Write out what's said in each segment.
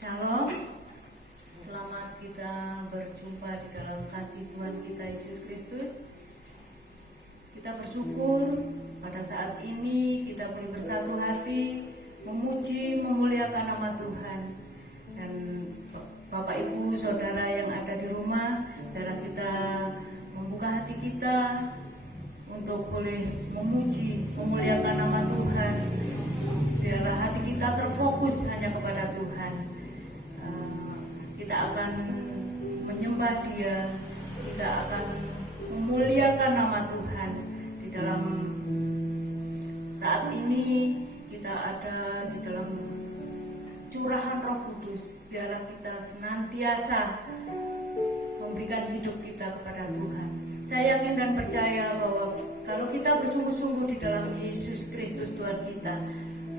Shalom, selamat kita berjumpa di dalam kasih Tuhan kita Yesus Kristus. Kita bersyukur pada saat ini kita boleh bersatu hati memuji, memuliakan nama Tuhan. Dan Bapak Ibu Saudara yang ada di rumah, biarlah kita membuka hati kita untuk boleh memuji, memuliakan nama Tuhan. Biarlah hati kita terfokus hanya kepada Tuhan. Kita akan menyembah Dia, kita akan memuliakan nama Tuhan. Di dalam saat ini kita ada di dalam curahan Roh Kudus. Biarlah kita senantiasa memberikan hidup kita kepada Tuhan. Saya yakin dan percaya bahwa kalau kita bersungguh-sungguh di dalam Yesus Kristus Tuhan kita,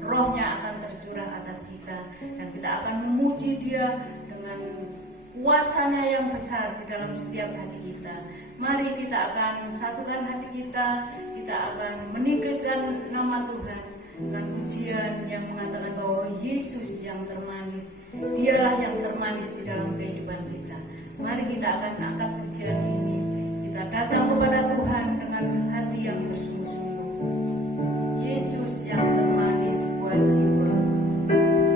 Roh-Nya akan tercurah atas kita dan kita akan memuji Dia dengan kuasa-Nya yang besar di dalam setiap hati kita. Mari kita akan satukan hati kita akan meninggikan nama Tuhan dengan pujian yang mengatakan bahwa Yesus yang termanis, Dialah yang termanis di dalam kehidupan kita. Mari kita akan angkat pujian ini. Kita datang kepada Tuhan dengan hati yang bersungguh-sungguh. Yesus yang termanis buat jiwa. Jiwa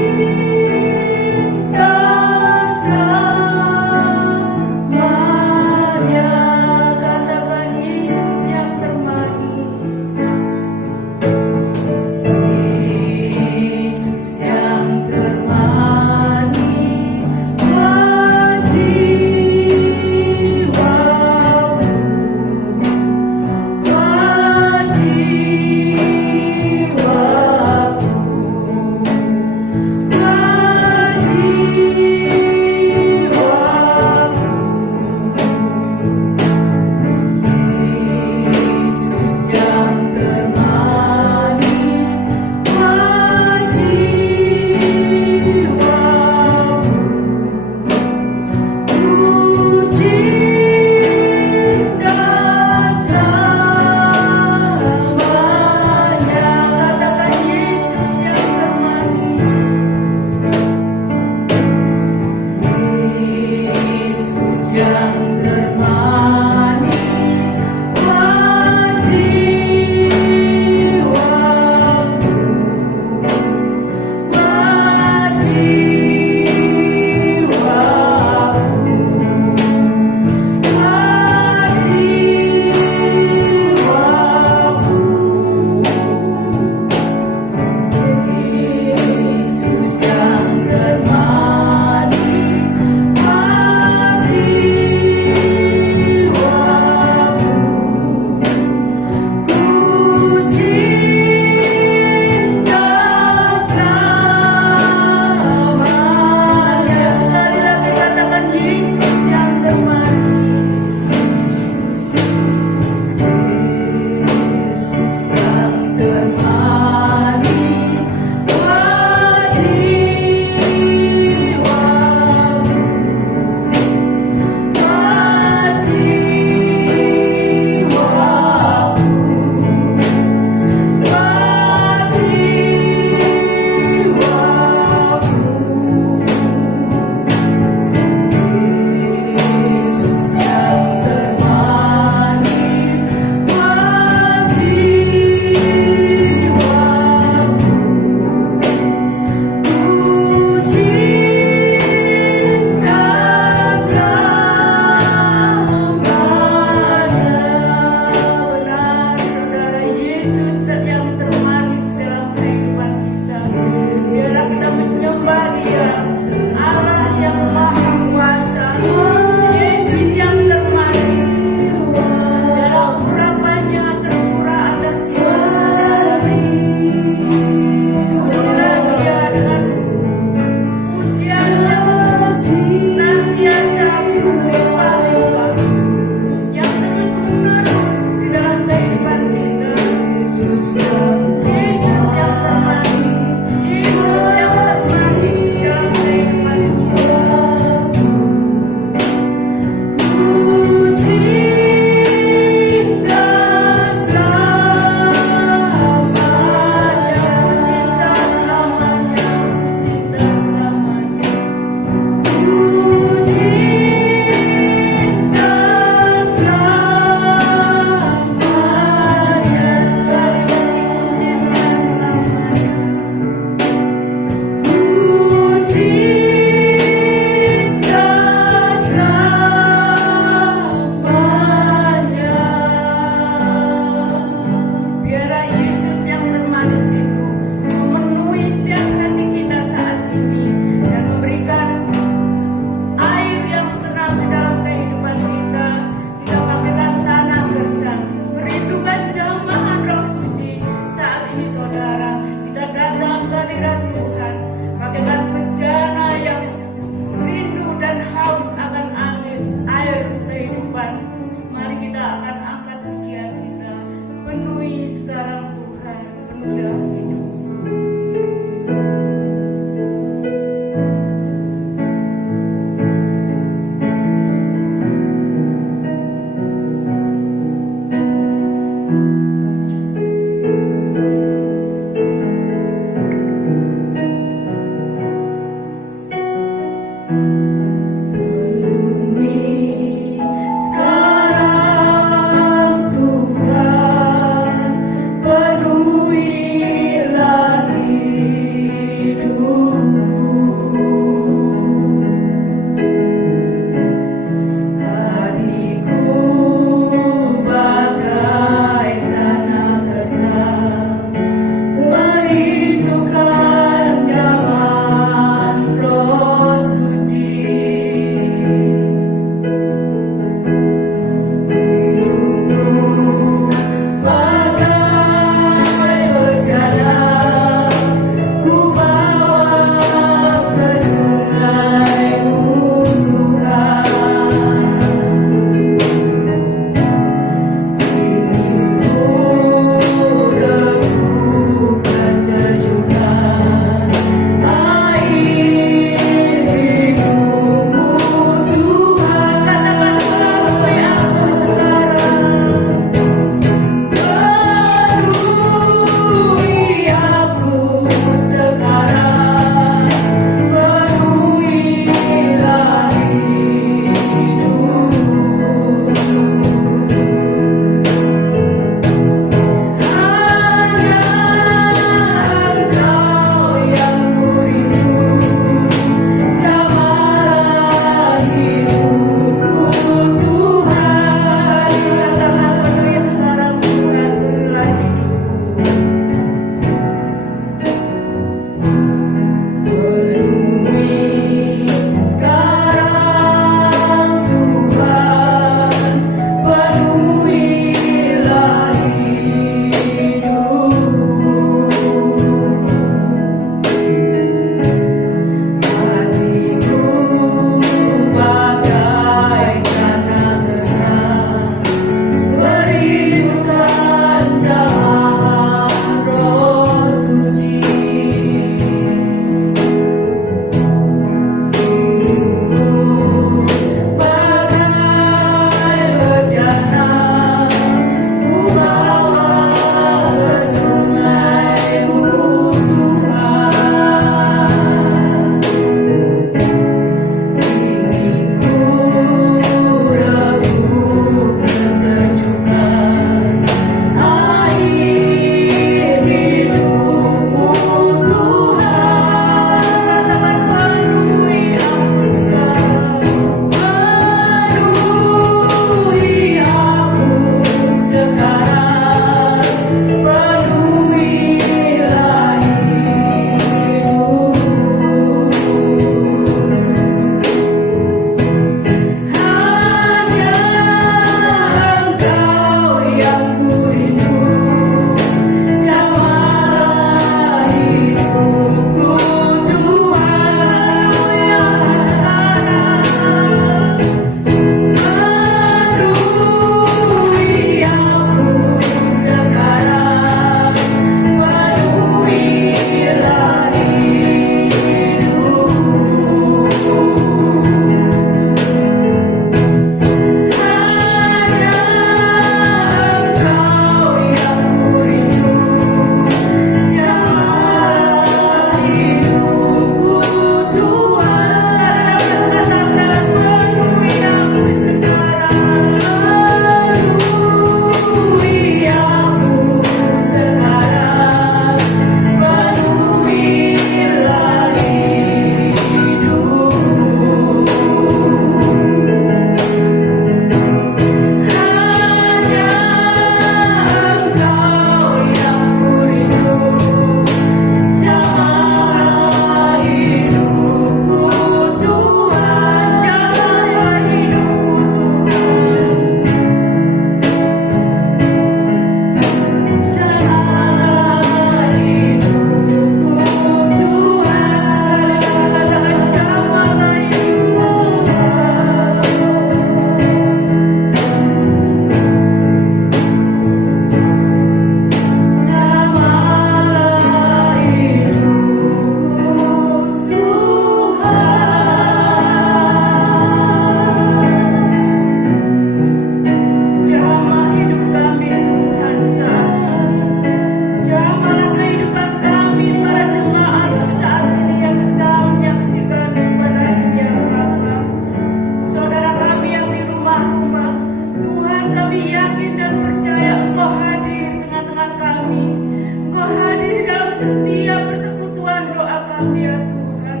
setiap persekutuan doa kami ya Tuhan.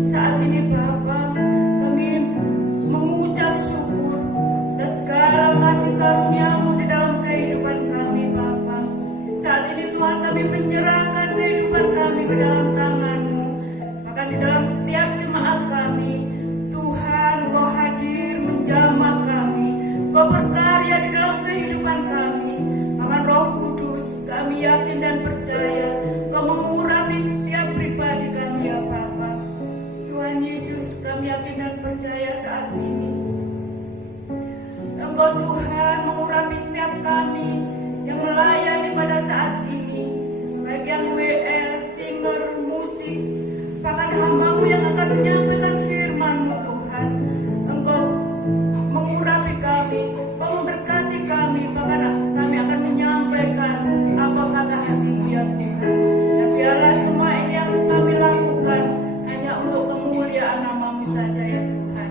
Saat ini Bapa, kami mengucap syukur atas segala kasih karunia-Mu di dalam kehidupan kami Bapa. Saat ini Tuhan, kami menyerahkan kehidupan kami ke dalam tangan-Mu. Maka di dalam setiap jemaat kami, Tuhan Kau hadir menjamah kami, Kau berkarya di dalam kehidupan kami. Maka Roh Kudus, kami yakin dan percaya Kau mengurapi setiap pribadi kami ya Bapa. Tuhan Yesus, kami yakin dan percaya saat ini Engkau Tuhan mengurapi setiap kami yang melayani pada saat ini, baik yang WL, singer, musik, bahkan hamba-Mu yang akan menyampaikan firman-Mu Tuhan. Engkau mengurapi kami, Engkau memberkati kami, bahkan kami akan menyampaikan apa kata hati-Mu ya Tuhan. Dan biarlah semua ini yang kami lakukan hanya untuk kemuliaan nama-Mu saja ya Tuhan.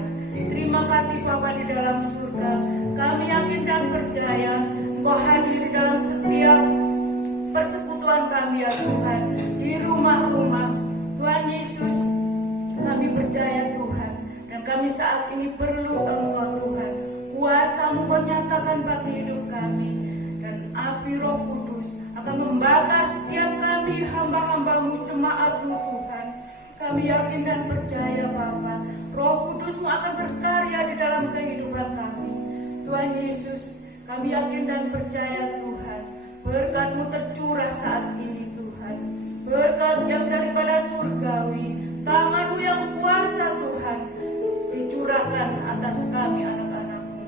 Terima kasih Bapa di dalam surga. Kami yakin dan percaya Engkau hadir di dalam setiap persekutuan kami ya Tuhan, di rumah-rumah. Tuhan Yesus, kami percaya Tuhan, dan kami saat ini perlu Engkau Tuhan. Kuasa-Mu Kau nyatakan bagi hidup kami, dan api Roh Kudus akan membakar setiap kami hamba-hamba-Mu, jemaat-Mu Tuhan. Kami yakin dan percaya Bapa, Roh Kudus-Mu akan berkarya di dalam kehidupan kami. Tuhan Yesus, kami yakin dan percaya Tuhan, berkat-Mu tercurah saat ini Tuhan. Berkat yang daripada surgawi, tangan-Mu yang kuasa Tuhan, dicurahkan atas kami anak-anak-Mu.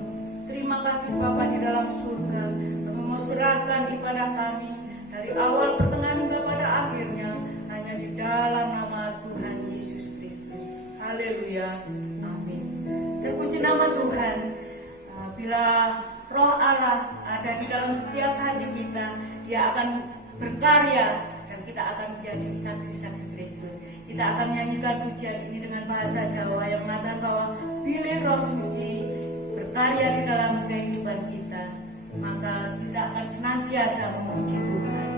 Terima kasih Bapa di dalam surga. Kami mau serahkan ibadah kami dari awal pertengahan hingga pada akhirnya hanya di dalam nama Tuhan Yesus Kristus. Haleluya, amin. Terpuji nama Tuhan. Bila Roh Allah ada di dalam setiap hati kita, Dia akan berkarya dan kita akan menjadi saksi-saksi Kristus. Kita akan menyanyikan pujian ini dengan bahasa Jawa yang mengatakan bahwa pilih Roh Suci berkarya di dalam kehidupan kita, maka kita akan senantiasa memuji Tuhan.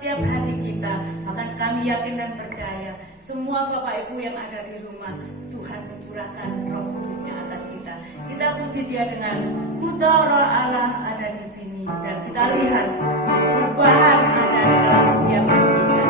setiap hati kita. Bahkan kami yakin dan percaya semua Bapak Ibu yang ada di rumah, Tuhan mencurahkan Roh Kudusnya atas kita. Kita puji Dia dengan Roh Allah ada di sini, dan kita lihat perubahan ada di dalam setiap hati kita.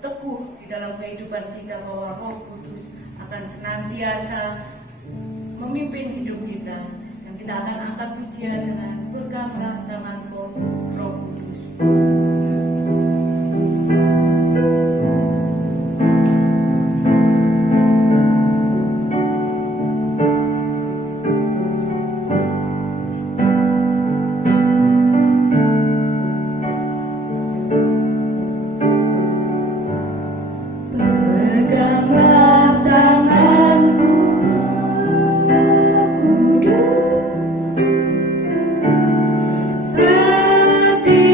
Teguh di dalam kehidupan kita bahwa Roh Kudus akan senantiasa memimpin hidup kita, dan kita akan angkat pujian dengan peganglah tanganku Roh Kudus. Setia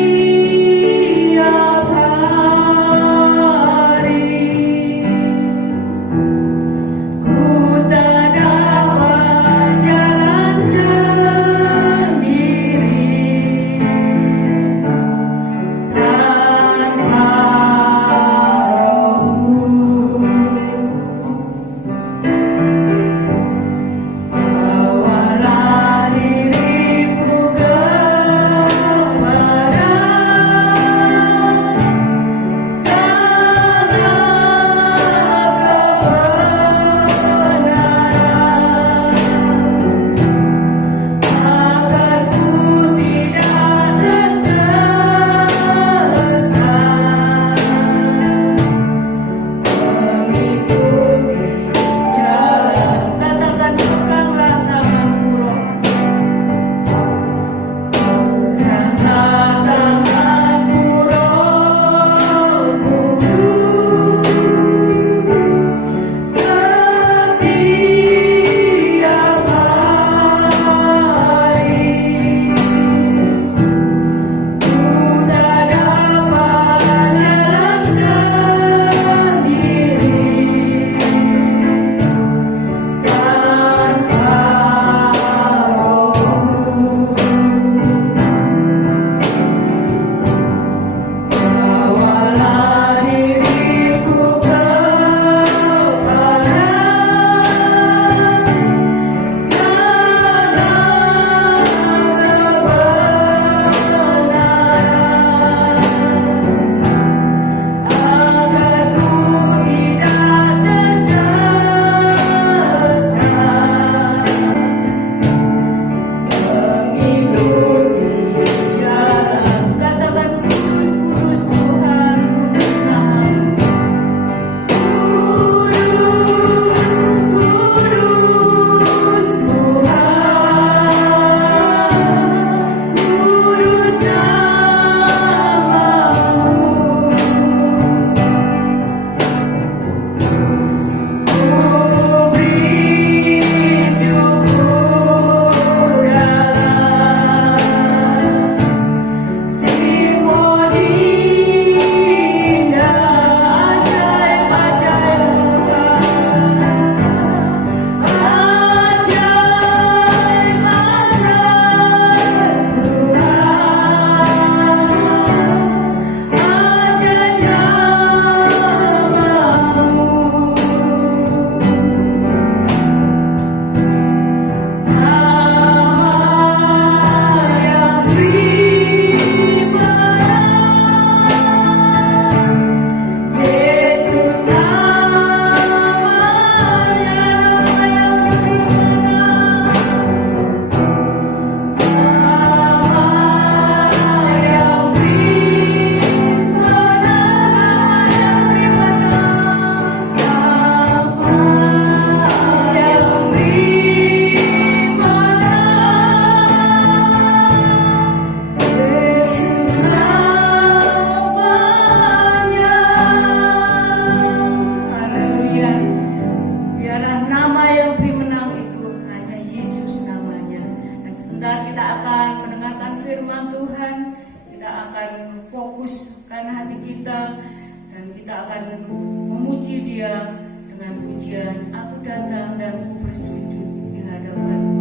kita akan memuji Dia dengan pujian, aku datang dan ku bersujud di hadapan-Mu.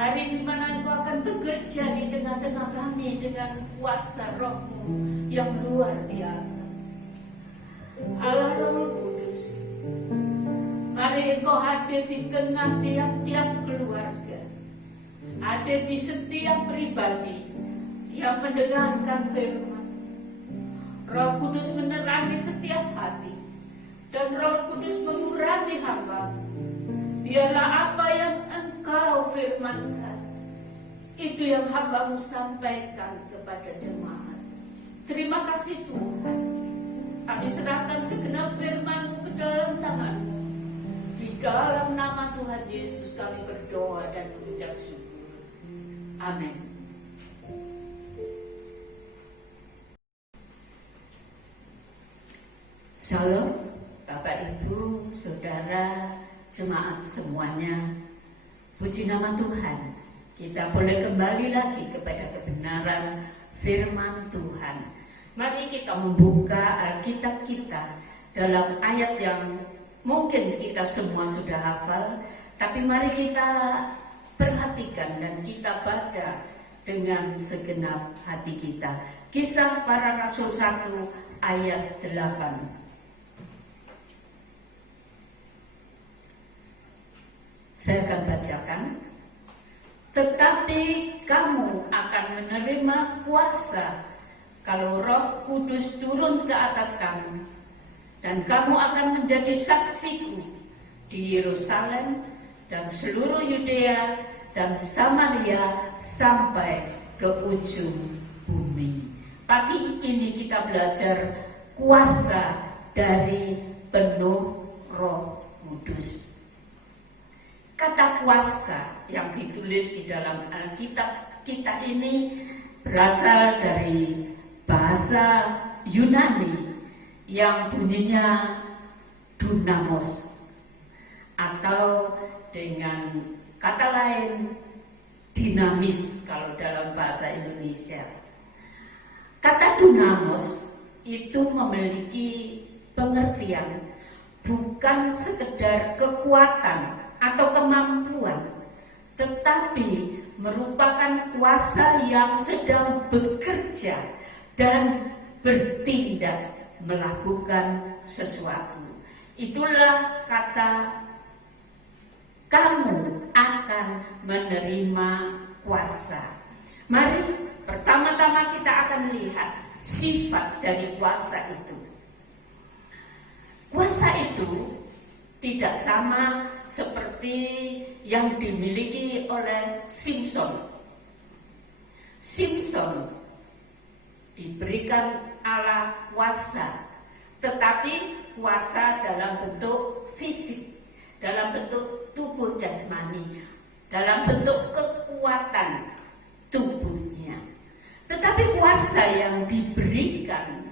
Hari di mana Engkau akan bekerja di tengah-tengah kami dengan kuasa Roh-Mu yang luar biasa. Allah Roh Kudus, mari Engkau hadir di tengah tiap-tiap keluarga. ada di setiap pribadi yang mendengarkan firman. Roh Kudus menerangi setiap hati, dan Roh Kudus mengurangi hamba. Biarlah apa yang Engkau firmankan, itu yang hamba-Mu sampaikan kepada jemaat. Terima kasih Tuhan. Kami serahkan segenap firman-Mu ke dalam tangan-Mu. Di dalam nama Tuhan Yesus kami berdoa dan mengucap syukur. Amin. Shalom, Bapak Ibu, Saudara, jemaat semuanya. Puji nama Tuhan, kita boleh kembali lagi kepada kebenaran firman Tuhan. Mari kita membuka Alkitab kita dalam ayat yang mungkin kita semua sudah hafal, tapi mari kita perhatikan dan kita baca dengan segenap hati kita. Kisah Para Rasul 1 ayat 8. Saya akan bacakan. Tetapi kamu akan menerima kuasa kalau Roh Kudus turun ke atas kamu, dan kamu akan menjadi saksiku di Yerusalem dan seluruh Yudea dan Samaria sampai ke ujung bumi. Pagi ini kita belajar kuasa dari penuh Roh Kudus. Kata kuasa yang ditulis di dalam Alkitab kita ini berasal dari bahasa Yunani yang bunyinya dunamos, atau dengan kata lain dinamis kalau dalam bahasa Indonesia. Kata dunamos itu memiliki pengertian bukan sekedar kekuatan atau kemampuan, tetapi merupakan kuasa yang sedang bekerja dan bertindak melakukan sesuatu. Itulah kata kamu akan menerima kuasa. Mari pertama-tama kita akan lihat sifat dari kuasa itu. Kuasa itu tidak sama seperti yang dimiliki oleh Simpson. Simpson diberikan Allah kuasa, tetapi kuasa dalam bentuk fisik, dalam bentuk tubuh jasmani, dalam bentuk kekuatan tubuhnya. Tetapi kuasa yang diberikan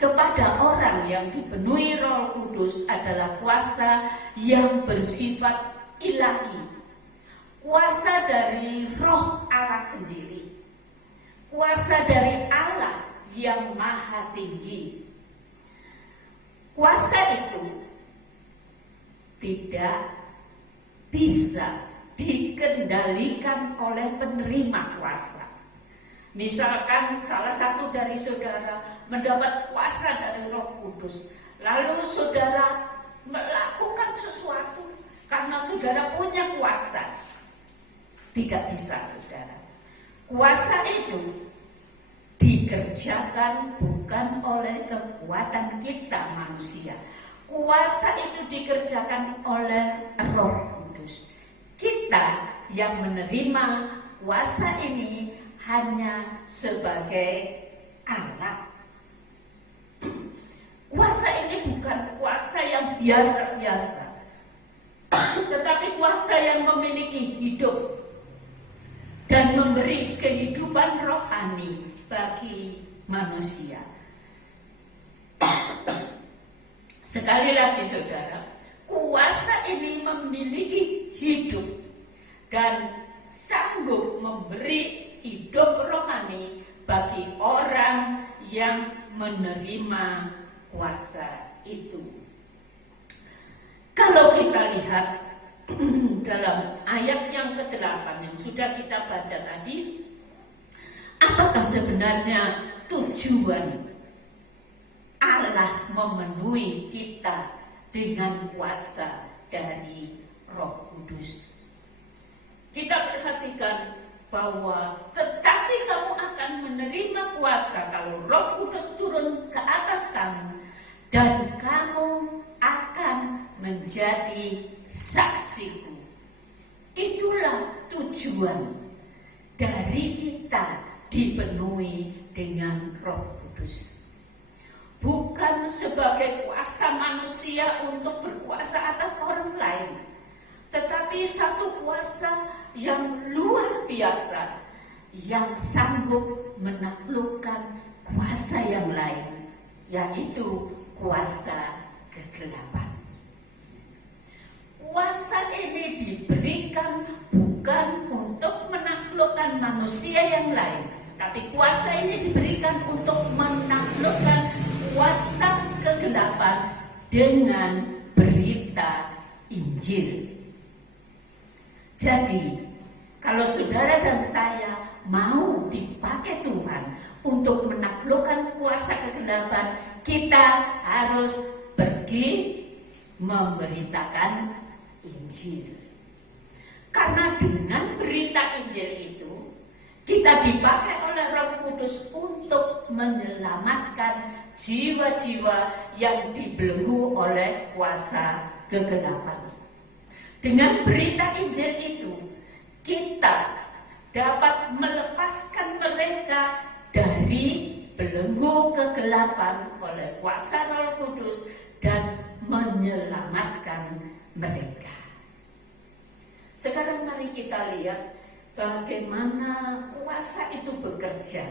kepada orang yang dipenuhi Roh Kudus adalah kuasa yang bersifat ilahi, kuasa dari Roh Allah sendiri, kuasa dari Allah yang maha tinggi. Kuasa itu tidak bisa dikendalikan oleh penerima kuasa. Misalkan salah satu dari saudara mendapat kuasa dari Roh Kudus, lalu saudara melakukan sesuatu karena saudara punya kuasa. Tidak bisa, saudara. Kuasa itu dikerjakan bukan oleh kekuatan kita manusia. Kuasa itu dikerjakan oleh Roh Kudus. Kita yang menerima kuasa ini hanya sebagai alat. Kuasa ini bukan kuasa yang biasa-biasa, tetapi kuasa yang memiliki hidup dan memberi kehidupan rohani bagi manusia. Sekali lagi saudara, kuasa ini memiliki hidup dan sanggup memberi hidup rohani bagi orang yang menerima kuasa itu. Kalau kita lihat dalam ayat yang ke-8 yang sudah kita baca tadi, apakah sebenarnya tujuan Allah memenuhi kita dengan kuasa dari Roh Kudus? kita perhatikan bahwa tetapi kamu akan menerima kuasa kalau Roh Kudus turun ke atas kamu, dan kamu akan menjadi saksiku. Itulah tujuan dari kita dipenuhi dengan Roh Kudus. Bukan sebagai kuasa manusia untuk berkuasa atas orang lain, tetapi satu kuasa yang luar biasa yang sanggup menaklukkan kuasa yang lain, yaitu kuasa kegelapan. Kuasa ini diberikan bukan untuk menaklukkan manusia yang lain, tapi kuasa ini diberikan untuk menaklukkan kuasa kegelapan dengan berita Injil. Jadi, kalau saudara dan saya mau dipakai Tuhan untuk menaklukkan kuasa kegelapan, kita harus pergi memberitakan Injil. Karena dengan berita Injil itu, kita dipakai oleh Roh Kudus untuk menyelamatkan jiwa-jiwa yang dibelenggu oleh kuasa kegelapan. Dengan berita Injil itu, kita dapat melepaskan mereka dari belenggu kegelapan oleh kuasa Roh Kudus dan menyelamatkan mereka. Sekarang mari kita lihat bagaimana kuasa itu bekerja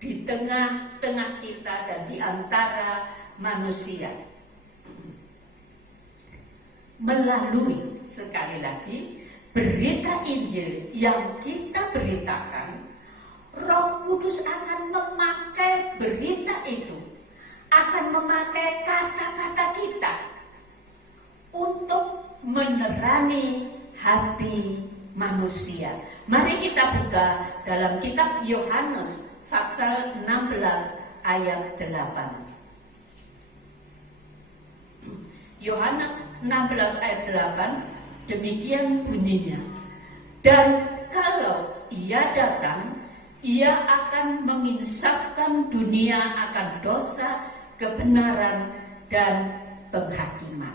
di tengah-tengah kita dan di antara manusia. Melalui, sekali lagi, berita Injil yang kita beritakan, Roh Kudus akan memakai berita itu, akan memakai kata-kata kita untuk menerangi hati manusia. Mari kita buka dalam kitab Yohanes pasal 16 ayat 8. Yohanes 16 ayat 8, demikian bunyinya. Dan kalau ia datang, ia akan menginsafkan dunia akan dosa, kebenaran, dan penghakiman.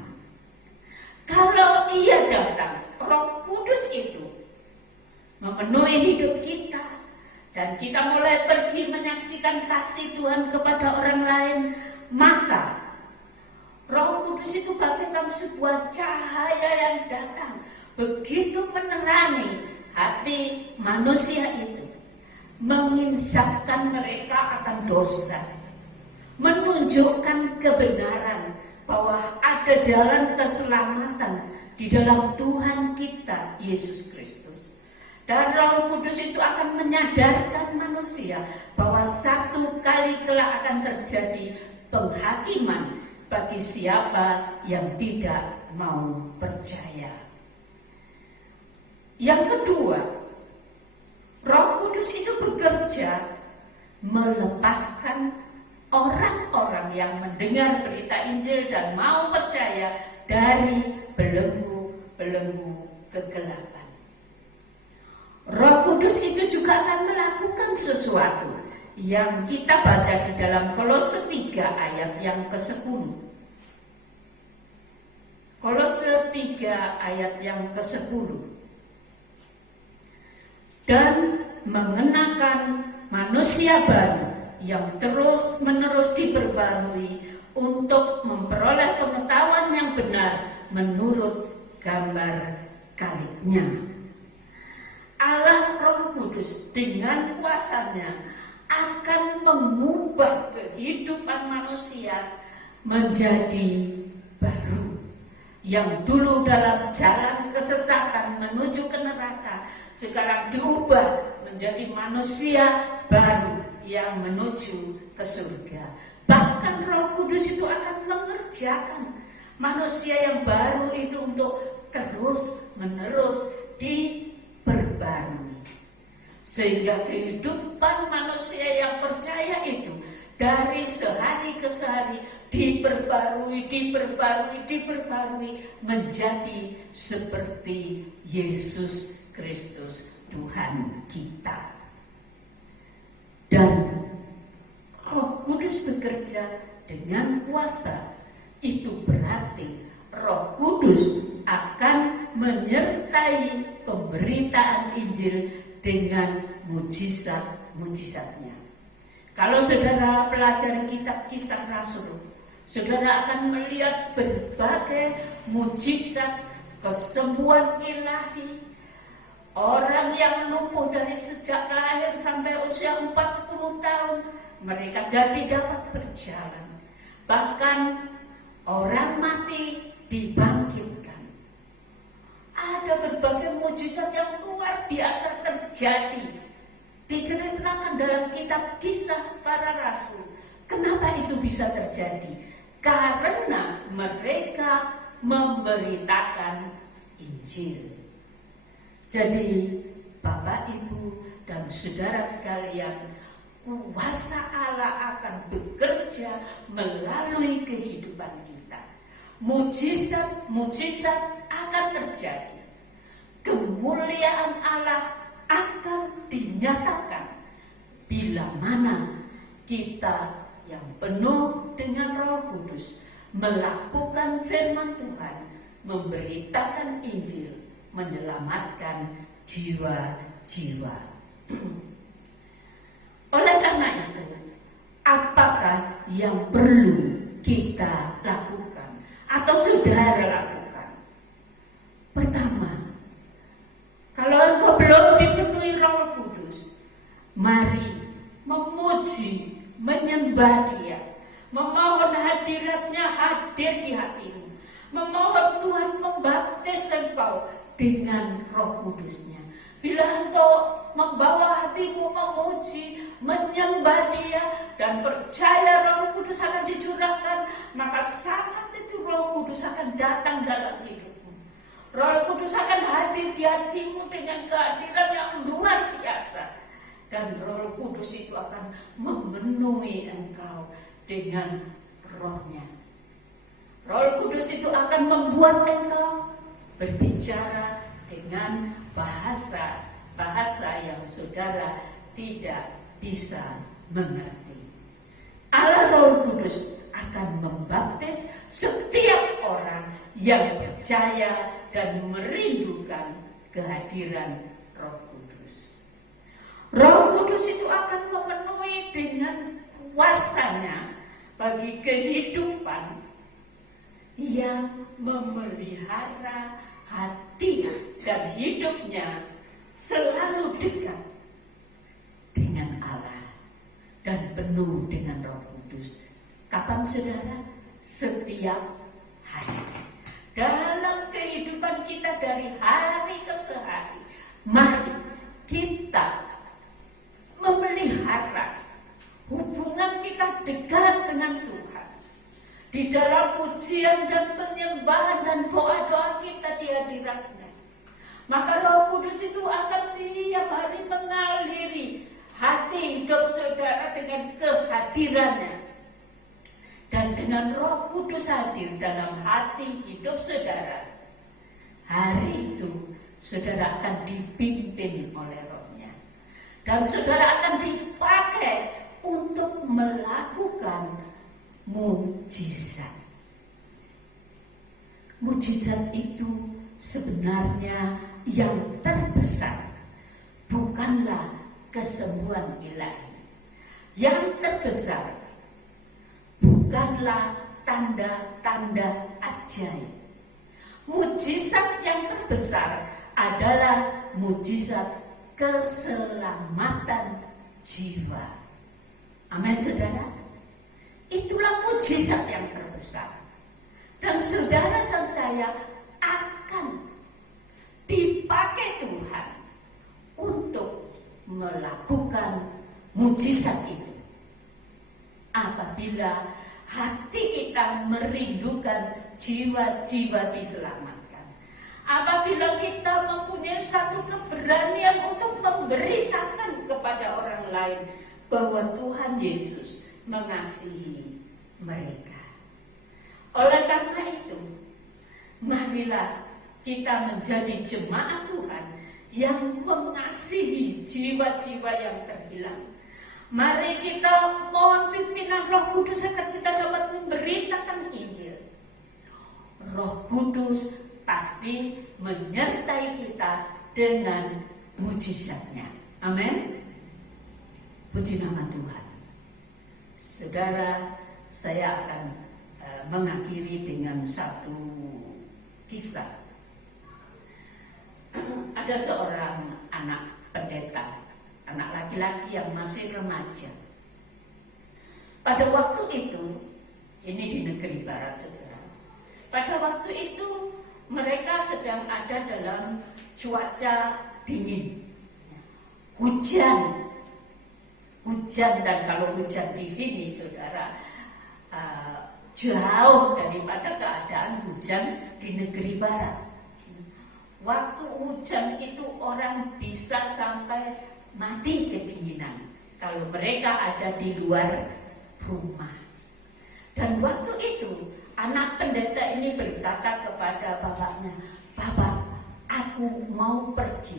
Kalau ia datang, Roh Kudus itu memenuhi hidup kita, dan kita mulai pergi menyaksikan kasih Tuhan kepada orang lain, maka Roh Kudus itu bagaikan sebuah cahaya yang datang, begitu menerangi hati manusia itu, menginsafkan mereka akan dosa, menunjukkan kebenaran bahwa ada jalan keselamatan di dalam Tuhan kita Yesus Kristus. Dan Roh Kudus itu akan menyadarkan manusia bahwa satu kali kelak akan terjadi penghakiman bagi siapa yang tidak mau percaya. Yang kedua, Roh Kudus itu bekerja melepaskan orang-orang yang mendengar berita Injil dan mau percaya dari belenggu-belenggu kegelapan. Roh Kudus itu juga akan melakukan sesuatu yang kita baca di dalam Kolose 3 ayat yang ke-10. Kolose 3 ayat yang ke-10. Dan mengenakan manusia baru yang terus-menerus diperbarui untuk memperoleh pengetahuan yang benar menurut gambar kalibnya. Allah Roh Kudus dengan kuasanya akan mengubah kehidupan manusia menjadi baru. Yang dulu dalam jalan kesesatan menuju ke neraka, sekarang diubah menjadi manusia baru yang menuju ke surga. Bahkan Roh Kudus itu akan mengerjakan manusia yang baru itu untuk terus-menerus diperbarui. Sehingga kehidupan manusia yang percaya itu dari sehari ke sehari diperbarui menjadi seperti Yesus Kristus Tuhan kita. Dan Roh Kudus bekerja dengan kuasa. Itu berarti Roh Kudus akan menyertai pemberitaan Injil dengan mujizat-mujizatnya. Kalau saudara pelajari kitab Kisah Rasul, saudara akan melihat berbagai mujizat, kesembuhan ilahi. Orang yang lumpuh dari sejak lahir sampai usia 40 tahun, mereka jadi dapat berjalan. Bahkan orang mati dibangkitkan. Ada berbagai mujizat yang luar biasa terjadi, diceritakan dalam kitab Kisah Para Rasul. Kenapa itu bisa terjadi? Karena mereka memberitakan Injil. Jadi Bapak, Ibu, dan saudara sekalian, kuasa Allah akan bekerja melalui kehidupan kita. Mujizat akan terjadi. Kemuliaan Allah akan dinyatakan bila mana kita yang penuh dengan Roh Kudus melakukan firman Tuhan, memberitakan Injil, menyelamatkan jiwa-jiwa. Oleh karena itu, apakah yang perlu kita lakukan atau saudara lakukan? Pertama, kalau engkau belum dipenuhi Roh Kudus, mari memuji, menyembah Dia, memohon hadiratnya hadir di hatimu, memohon Tuhan membaptis engkau dengan Roh Kudusnya. Bila engkau membawa hatimu memuji, menyembah Dia, dan percaya Roh Kudus akan dicurahkan, maka saat itu Roh Kudus akan datang dalam hidupmu. Roh Kudus akan hadir di hatimu dengan kehadiran yang luar biasa. Dan Roh Kudus itu akan memenuhi engkau dengan Roh-Nya. Roh Kudus itu akan membuat engkau berbicara dengan bahasa yang saudara tidak bisa mengerti. Allah Roh Kudus akan membaptis setiap orang yang percaya dan merindukan kehadiran Roh Kudus. Roh Kudus itu akan memenuhi dengan kuasanya bagi kehidupan yang memelihara hati dan hidupnya selalu dekat dengan Allah dan penuh dengan Roh Kudus. Kapan saudara? Setiap hari. Dalam kehidupan kita dari hari ke hari, mari kita memelihara hubungan kita dekat dengan Tuhan. Di dalam pujian dan penyembahan dan doa-doa kita di hadirat-Nya, maka Roh Kudus itu akan tiap hari mengaliri hati hidup saudara dengan kehadirannya. Dan dengan Roh Kudus hadir dalam hati hidup saudara, hari itu saudara akan dipimpin oleh Roh-Nya. Dan saudara akan dipakai untuk melakukan mujizat. Mujizat itu sebenarnya yang terbesar bukanlah kesembuhan ilahi. Yang terbesar bukanlah tanda-tanda ajaib. Mujizat yang terbesar adalah mujizat keselamatan jiwa. Amin, saudara. Itulah mujizat yang terbesar. Dan saudara dan saya akan dipakai Tuhan untuk melakukan mujizat itu. Apabila hati kita merindukan jiwa-jiwa diselamatkan. Apabila kita mempunyai satu keberanian untuk memberitakan kepada orang lain bahwa Tuhan Yesus mengasihi mereka. Oleh karena itu, marilah kita menjadi jemaat Tuhan yang mengasihi jiwa-jiwa yang terhilang. Mari kita mohon pimpinan Roh Kudus agar kita dapat memberitakan Injil. Roh Kudus pasti menyertai kita dengan mujizatnya. Amin. Puji nama Tuhan. Saudara, saya akan mengakhiri dengan satu kisah. Ada seorang anak pendeta, anak laki-laki yang masih remaja. Pada waktu itu, ini di negeri barat, saudara. Pada waktu itu mereka sedang ada dalam cuaca dingin, hujan, dan kalau hujan di sini, saudara, jauh daripada keadaan hujan di negeri barat. Waktu hujan itu orang bisa sampai mati kedinginan kalau mereka ada di luar rumah. Dan waktu itu anak pendeta ini berkata kepada bapaknya, "Bapak, aku mau pergi.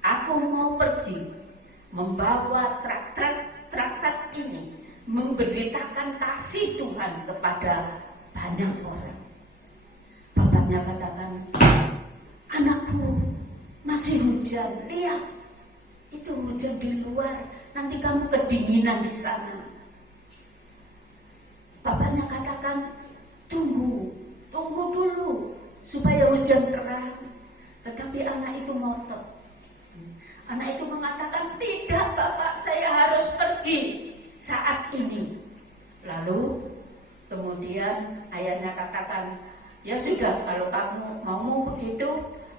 Aku mau pergi membawa traktat ini, memberitakan kasih Tuhan kepada banyak orang." Bapaknya katakan, "Anakku, masih hujan, lihat, itu hujan di luar, nanti kamu kedinginan di sana." Bapaknya katakan, tunggu dulu supaya hujan terang. Tetapi anak itu ngotot. Anak itu mengatakan, "Tidak, Bapak, saya harus pergi saat ini." Lalu kemudian ayahnya katakan, "Ya sudah, kalau kamu mau begitu,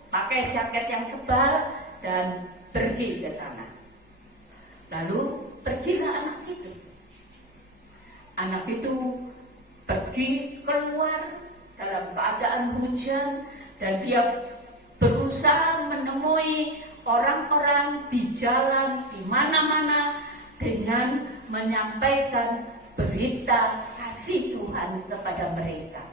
pakai jaket yang tebal dan pergi ke sana." Lalu pergilah anak itu. Anak itu pergi keluar dalam keadaan hujan dan dia berusaha menemui orang-orang di jalan, di mana-mana dengan menyampaikan berita kasih Tuhan kepada mereka.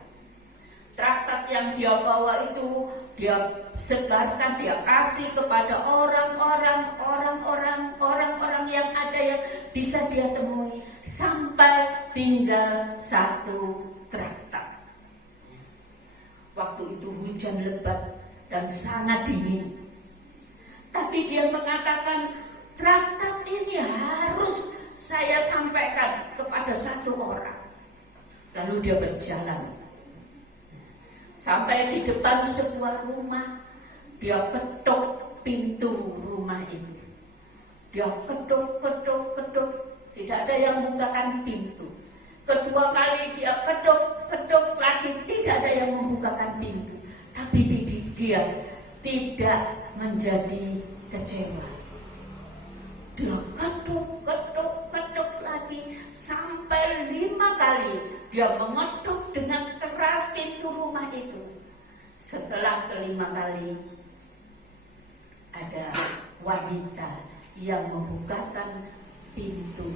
Traktat yang dia bawa itu dia sebarkan, dia kasih kepada orang-orang yang ada yang bisa dia temui, sampai tinggal satu traktat. Waktu itu hujan lebat dan sangat dingin. Tapi dia mengatakan, traktat ini harus saya sampaikan kepada satu orang. Lalu dia berjalan sampai di depan sebuah rumah. Dia ketuk pintu rumah itu. Dia ketuk, tidak ada yang membukakan pintu. Kedua kali dia ketuk lagi, tidak ada yang membukakan pintu. Tapi dia tidak menjadi kecewa. Dia ketuk lagi sampai 5 kali. Dia mengetuk dengan keras pintu rumah itu. Setelah kelima kali, ada wanita yang membukakan pintu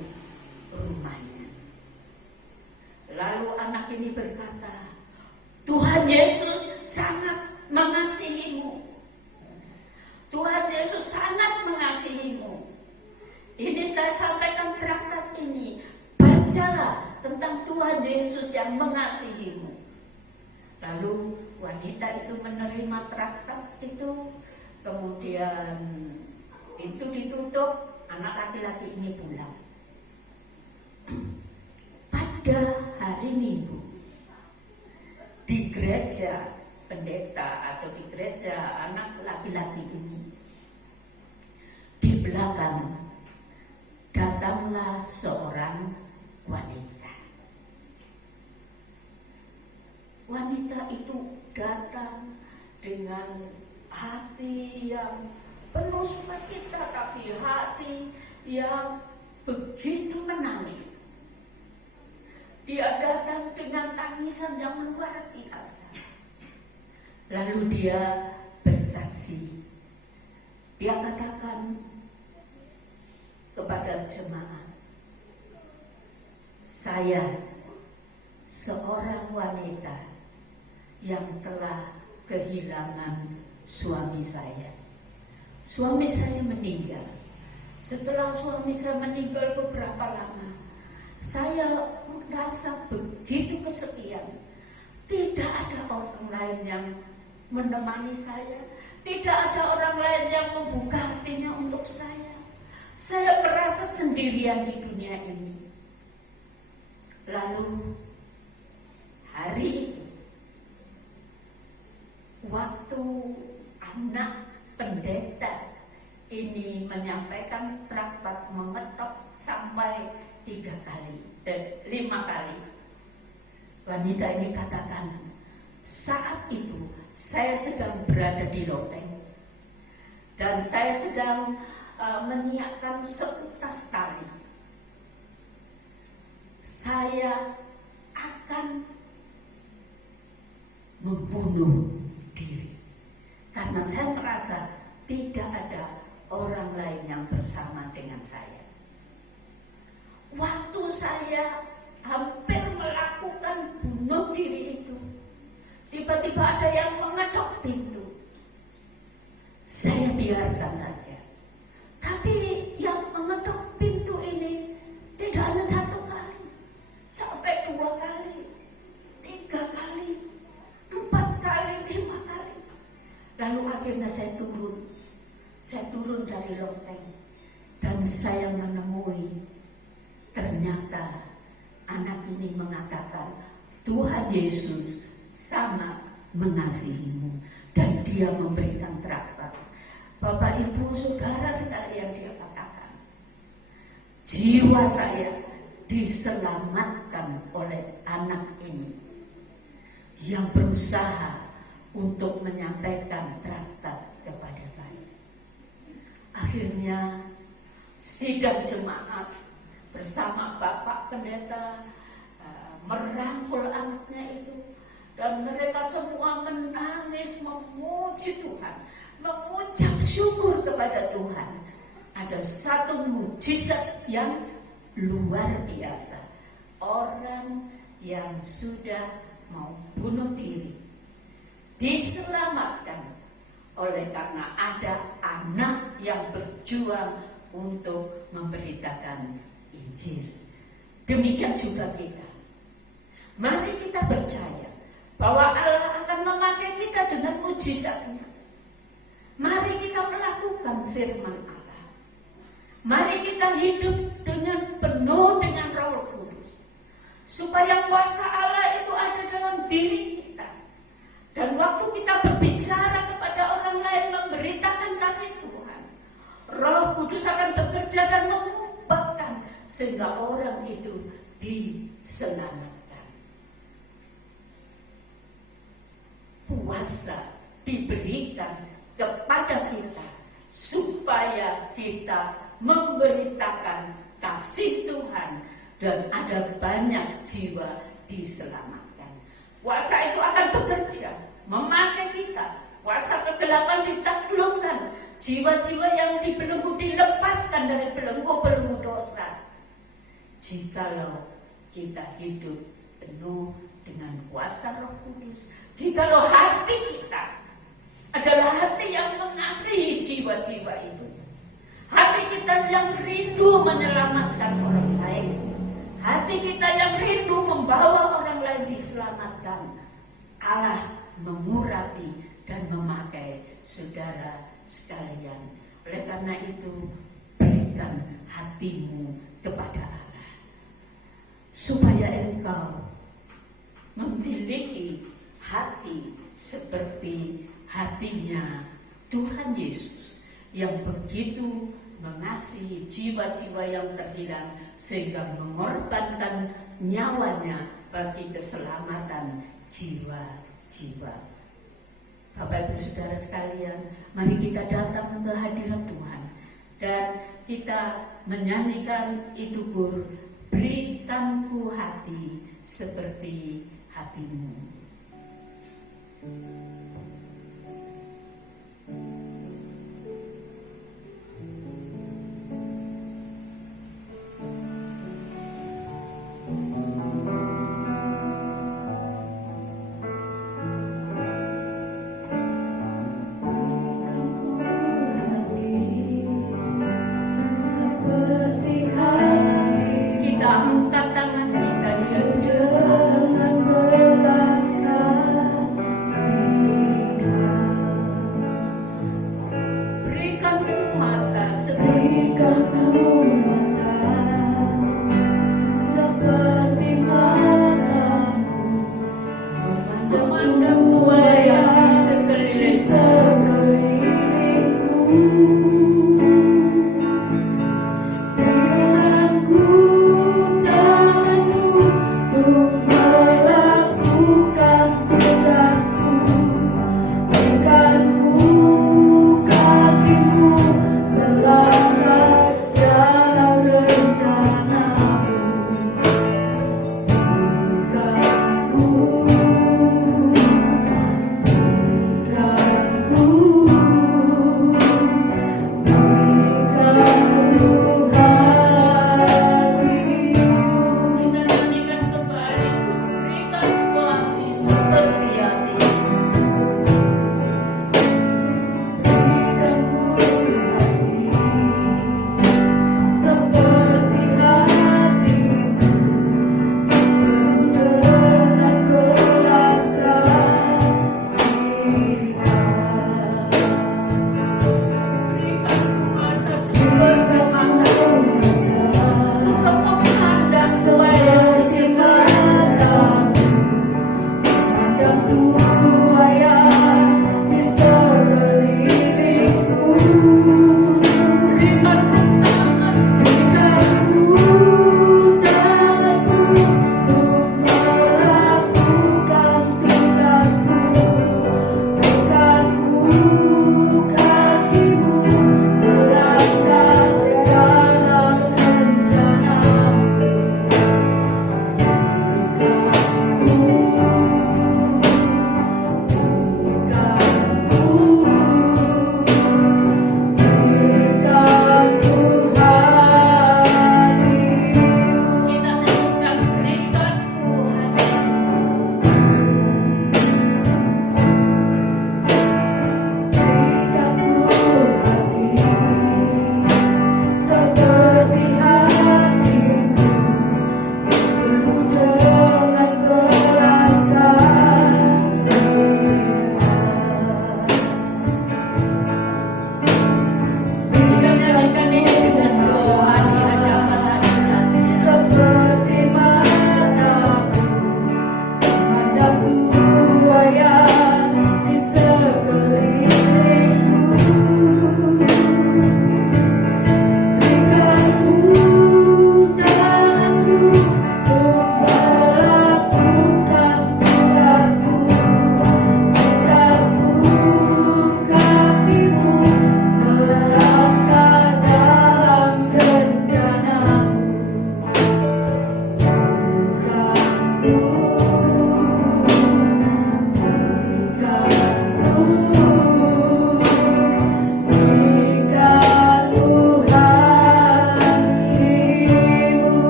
rumahnya. Lalu anak ini berkata, "Tuhan Yesus sangat mengasihimu. Tuhan Yesus sangat mengasihimu. Ini saya sampaikan traktat ini. Bacalah tentang Tuhan Yesus yang mengasihimu." Lalu wanita itu menerima traktat itu, kemudian itu ditutup, anak laki-laki ini pulang. Pada hari Minggu di gereja pendeta atau di gereja anak laki-laki ini, di belakang datanglah seorang wanita. Wanita itu datang dengan hati yang penuh sukacita, tapi hati yang begitu menangis. Dia datang dengan tangisan yang luar biasa. Lalu dia bersaksi. Dia katakan kepada jemaat, "Saya seorang wanita yang telah kehilangan suami saya. suami saya meninggal. Setelah suami saya meninggal beberapa lama, saya merasa begitu kesepian. Tidak ada orang lain yang menemani saya, tidak ada orang lain yang membuka hatinya untuk saya. Saya merasa sendirian di dunia ini. Lalu hari itu, waktu anak pendeta ini menyampaikan traktat mengetok sampai 5 kali. Wanita ini katakan, saat itu saya sedang berada di loteng dan saya sedang menyiapkan seutas tali. Saya akan membunuh diri karena saya merasa tidak ada orang lain yang bersama dengan saya. Waktu saya hampir melakukan bunuh diri itu, tiba-tiba ada yang mengetok pintu. Saya biarkan saja. Tapi yang mengetok pintu ini tidak hanya 1 kali, sampai 2 kali, 3 kali, 4 kali, 5 kali. Lalu akhirnya saya turun dari loteng dan saya menemui, ternyata anak ini mengatakan Tuhan Yesus sangat mengasihimu dan dia memberikan traktat. Bapak Ibu Saudara sekalian, dia katakan jiwa saya diselamatkan oleh anak ini yang berusaha untuk menyampaikan traktat kepada saya. Akhirnya sidang jemaat bersama Bapak Pendeta merangkul anaknya itu, dan mereka semua menangis memuji Tuhan, mengucap syukur kepada Tuhan. Ada satu mujizat yang luar biasa. Orang yang sudah mau bunuh diri diselamatkan oleh karena ada anak yang berjuang untuk memberitakan Injil. Demikian juga kita. Mari kita percaya bahwa Allah akan memakai kita dengan mujizatnya. Mari kita melakukan firman Allah. Mari kita hidup penuh dengan Roh Kudus, supaya kuasa Allah itu ada dalam diri kita. Dan waktu kita berbicara kepada orang lain, memberitakan kasih Tuhan, Roh Kudus akan bekerja dan mengubahkan sehingga orang itu diselamatkan. Kuasa diberikan kepada kita supaya kita memberitakan kasih Tuhan dan ada banyak jiwa diselamatkan. Kuasa itu akan bekerja, memakai kita. Kuasa kegelapan ditaklukkan, jiwa-jiwa yang dibelenggu dilepaskan dari belenggu-belenggu dosa. Jikalau kita hidup penuh dengan kuasa Roh Kudus, jikalau hati kita adalah hati yang mengasihi jiwa-jiwa itu, hati kita yang rindu menyelamatkan orang lain, hati kita yang rindu membawa orang lain diselamatkan, Allah mengurapi dan memakai saudara sekalian. Oleh karena itu, berikan hatimu kepada Allah, supaya engkau memiliki hati seperti hatinya Tuhan Yesus yang begitu mengasihi jiwa-jiwa yang terhilang sehingga mengorbankan nyawanya bagi keselamatan jiwa-jiwa. Bapak Ibu Saudara sekalian, mari kita datang ke hadirat Tuhan dan kita menyanyikan itu berikanku hati seperti hatimu. Berikanku hati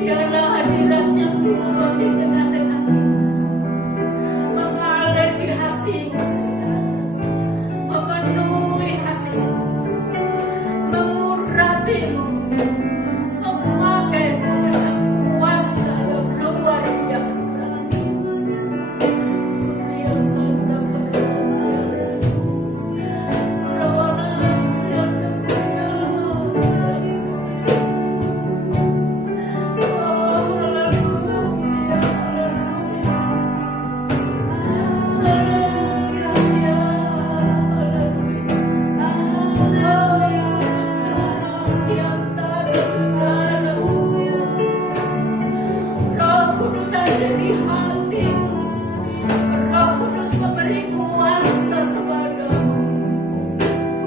Biarlah hadiratnya turun di tengah-tengah kita, mengalir di hatimu, saudara, memenuhi hatimu, mengurapimu, memakaimu dengan kuasa yang luar biasa. Biasa tak berhasil,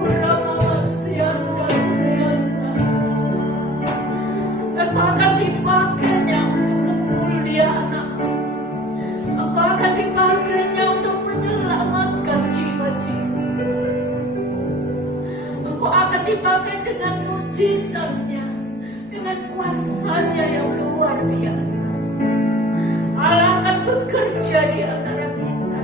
berhasil dan berhasil. Engkau akan dipakainya untuk kemuliaan-Mu. Engkau akan dipakainya untuk menyelamatkan jiwa-jiwa. Engkau akan dipakai dengan mujizatnya, dengan kuasanya yang luar biasa. Allah akan bekerja di antara kita.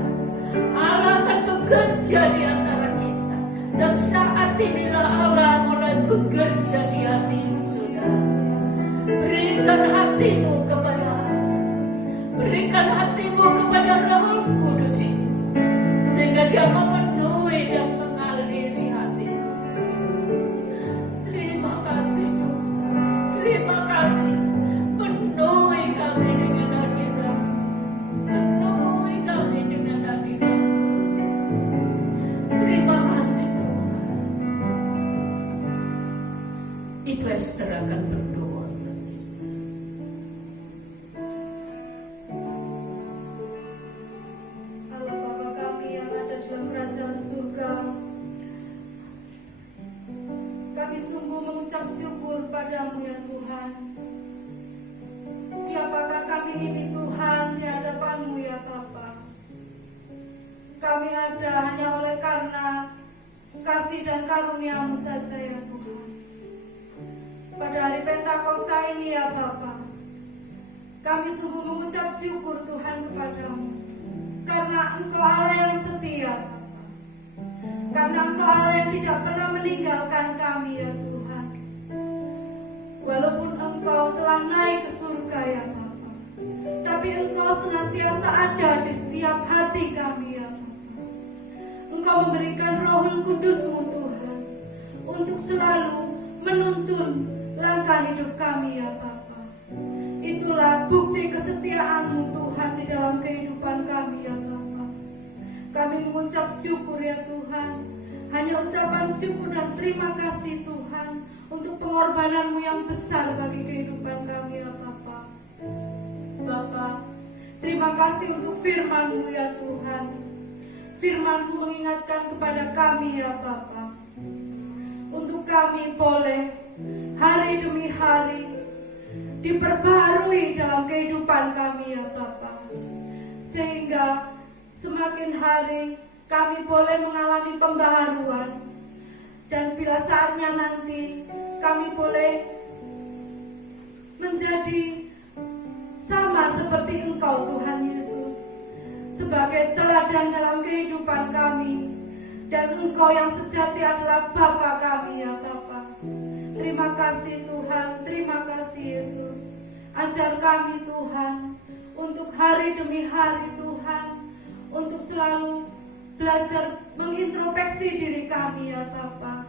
Allah akan bekerja di antara kita. Dan saat inilah Allah mulai bekerja di hatimu, saudara. Berikan hatimu kepada Allah. Berikan hatimu kepada Roh Kudus itu, sehingga Dia memenuhi dan mengaliri hatimu. Terima kasih Tuhan. Terima kasih. Penuhi kami dengan hadirat. Penuhi kami dengan hadirat. Terima kasih Tuhan. Ibu Esther akan berdoa. Allah Bapa kami yang ada dalam kerajaan surga, kami sungguh mengucap syukur padamu ya Tuhan. Siapakah kami ini Tuhan di hadapanmu ya Bapa? Kami ada hanya oleh karena kasih dan karunia-Mu saja ya Tuhan. Pada hari Pentakosta ini ya Bapa, kami sungguh mengucap syukur Tuhan kepadamu, karena Engkau Allah yang setia, karena Engkau Allah yang tidak pernah meninggalkan kami ya Tuhan. Walaupun Engkau telah naik ke surga ya Bapa, tapi Engkau senantiasa ada di setiap hati kami ya Bapa. Engkau memberikan Roh Kudus-Mu Tuhan, untuk selalu menuntun langkah hidup kami ya Bapa. Itulah bukti kesetiaan-Mu Tuhan di dalam kehidupan kami ya Bapa. Kami mengucap syukur ya Tuhan, hanya ucapan syukur dan terima kasih Tuhan untuk pengorbanan-Mu yang besar bagi kehidupan kami ya Bapa. Bapa, terima kasih untuk firman-Mu ya Tuhan. Firman-Mu mengingatkan kepada kami ya Bapa, untuk kami boleh hari demi hari diperbaharui dalam kehidupan kami ya Bapa, sehingga semakin hari kami boleh mengalami pembaharuan, dan bila saatnya nanti kami boleh menjadi sama seperti Engkau Tuhan Yesus, sebagai teladan dalam kehidupan kami, dan Engkau yang sejati adalah Bapa kami ya Bapa. Terima kasih Tuhan, terima kasih Yesus. Ajar kami Tuhan, untuk hari demi hari Tuhan, untuk selalu belajar mengintrospeksi diri kami ya Bapa,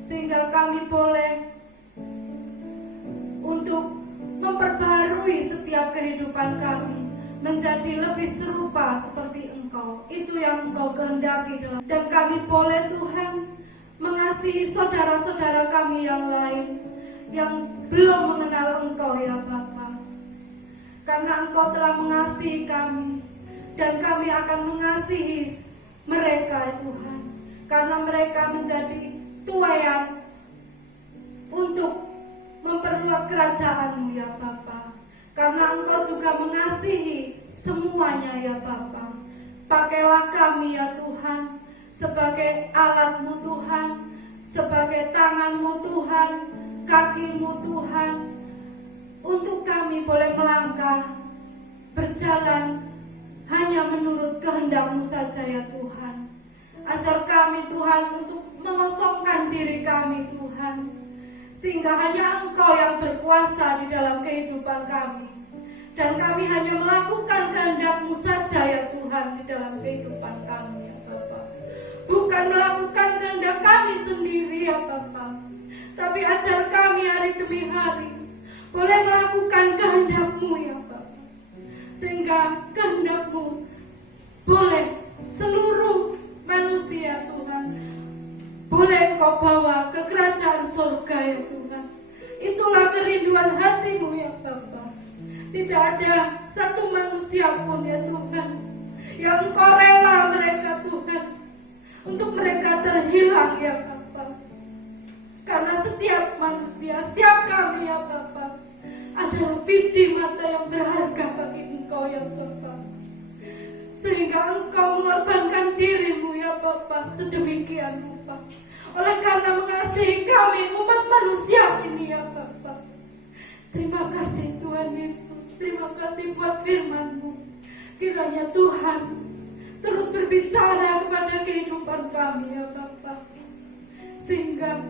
sehingga kami boleh untuk memperbarui setiap kehidupan kami menjadi lebih serupa seperti Engkau. Itu yang Engkau kehendaki dalam, dan kami boleh Tuhan mengasihi saudara-saudara kami yang lain yang belum mengenal Engkau ya Bapa. Karena Engkau telah mengasihi kami, dan kami akan mengasihi mereka Tuhan, karena mereka menjadi tuayan untuk memperluas kerajaan-Mu ya Bapa. Karena Engkau juga mengasihi semuanya ya Bapa. Pakailah kami ya Tuhan sebagai alat-Mu Tuhan, sebagai tangan-Mu Tuhan, kaki-Mu Tuhan, untuk kami boleh melangkah, berjalan hanya menurut kehendak-Mu saja ya Tuhan. Ajar kami Tuhan untuk mengosongkan diri kami Tuhan, sehingga hanya Engkau yang berkuasa di dalam kehidupan kami. Dan kami hanya melakukan kehendak-Mu saja ya Tuhan di dalam kehidupan kami ya Bapa. Bukan melakukan kehendak kami sendiri ya Bapa, tapi ajar kami hari demi hari boleh melakukan kehendak-Mu ya Bapa, sehingga kehendak-Mu boleh seluruh manusia Tuhan boleh Engkau bawa ke kerajaan surga ya Tuhan. Itulah kerinduan hati-Mu ya Bapa. Tidak ada satu manusia pun ya Tuhan yang Engkau rela mereka Tuhan untuk mereka terhilang ya Bapa. Karena setiap manusia, setiap kami ya Bapa adalah biji mata yang berharga bagi Engkau ya Bapa. Sehingga Engkau mengorbankan diri-Mu ya Bapa sedemikian rupa. Oleh karena mengasihi kami umat manusia ini ya Bapa. Terima kasih Tuhan Yesus. Terima kasih buat firman-Mu. Kiranya Tuhan terus berbicara kepada kehidupan kami ya Bapa, sehingga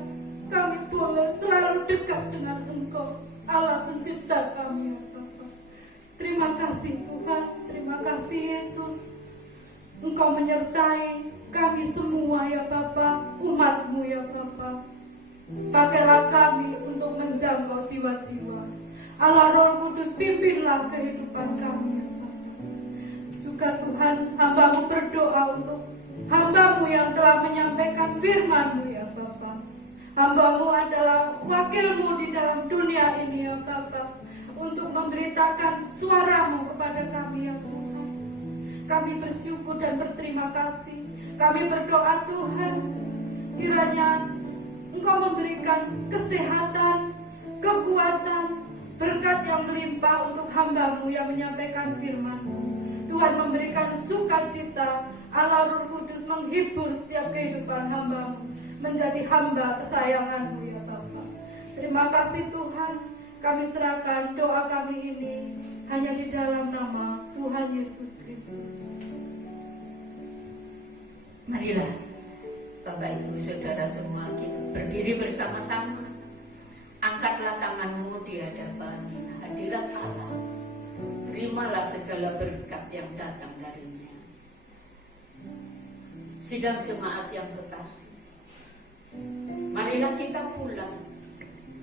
kami boleh selalu dekat dengan Engkau, Allah pencipta kami ya Bapa. Terima kasih Tuhan. Terima kasih Yesus. Engkau menyertai kami semua ya Bapa, umat-Mu ya Bapa. Pakailah kami untuk menjangkau jiwa-jiwa. Allah Roh Kudus, pimpinlah kehidupan kami ya Bapa. Juga Tuhan, hamba-Mu berdoa untuk hamba-Mu yang telah menyampaikan firman-Mu ya Bapa. Hamba-Mu adalah wakil-Mu di dalam dunia ini ya Bapa, untuk memberitakan suara-Mu kepada kami ya Tuhan. Kami bersyukur dan berterima kasih. Kami berdoa Tuhan, kiranya Engkau memberikan kesehatan, kekuatan, berkat yang melimpah untuk hamba-Mu yang menyampaikan firman-Mu. Tuhan memberikan sukacita, Allah Roh Kudus menghibur setiap kehidupan hamba-Mu menjadi hamba kesayangan-Mu ya Bapa. Terima kasih Tuhan. Kami serahkan doa kami ini hanya di dalam nama Tuhan Yesus Kristus. Marilah Bapak Ibu Saudara semua, kita berdiri bersama-sama. Angkatlah tanganmu di hadapan hadirat Allah. Terimalah segala berkat yang datang darinya. Sidang jemaat yang terkasih, marilah kita pulang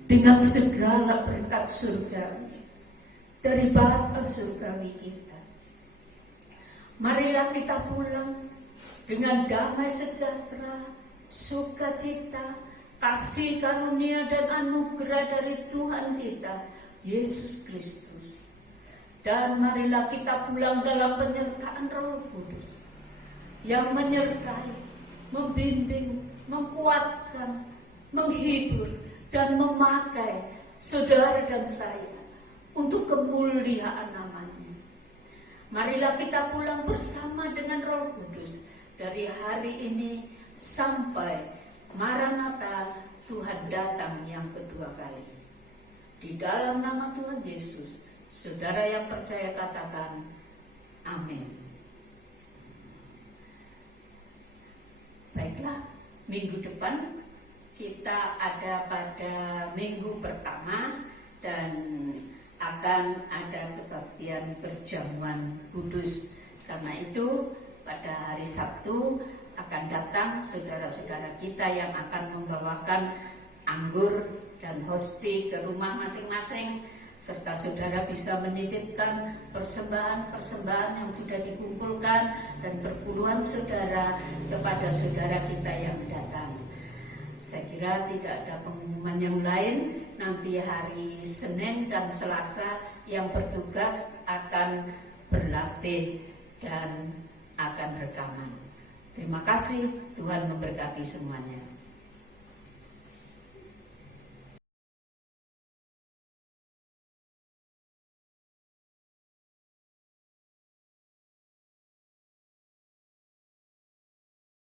dengan segala berkat surga dari Bapa surgawi kita. Marilah kita pulang dengan damai sejahtera, sukacita, kasih karunia dan anugerah dari Tuhan kita Yesus Kristus. Dan marilah kita pulang dalam penyertaan Roh Kudus yang menyertai, membimbing, menguatkan, menghibur dan memakai saudara dan saya untuk kemuliaan namanya. Marilah kita pulang bersama dengan Roh Kudus dari hari ini sampai Maranatha, Tuhan datang yang kedua kali. Di dalam nama Tuhan Yesus, saudara yang percaya katakan amin. Baiklah, minggu depan kita ada pada minggu pertama dan akan ada kebaktian perjamuan kudus. Karena itu pada hari Sabtu akan datang saudara-saudara kita yang akan membawakan anggur dan hosti ke rumah masing-masing, serta saudara bisa menitipkan persembahan-persembahan yang sudah dikumpulkan dan perpuluhan saudara kepada saudara kita yang datang. Saya kira tidak ada pengumuman yang lain. Nanti hari Senin dan Selasa yang bertugas akan berlatih dan akan rekaman. Terima kasih, Tuhan memberkati semuanya.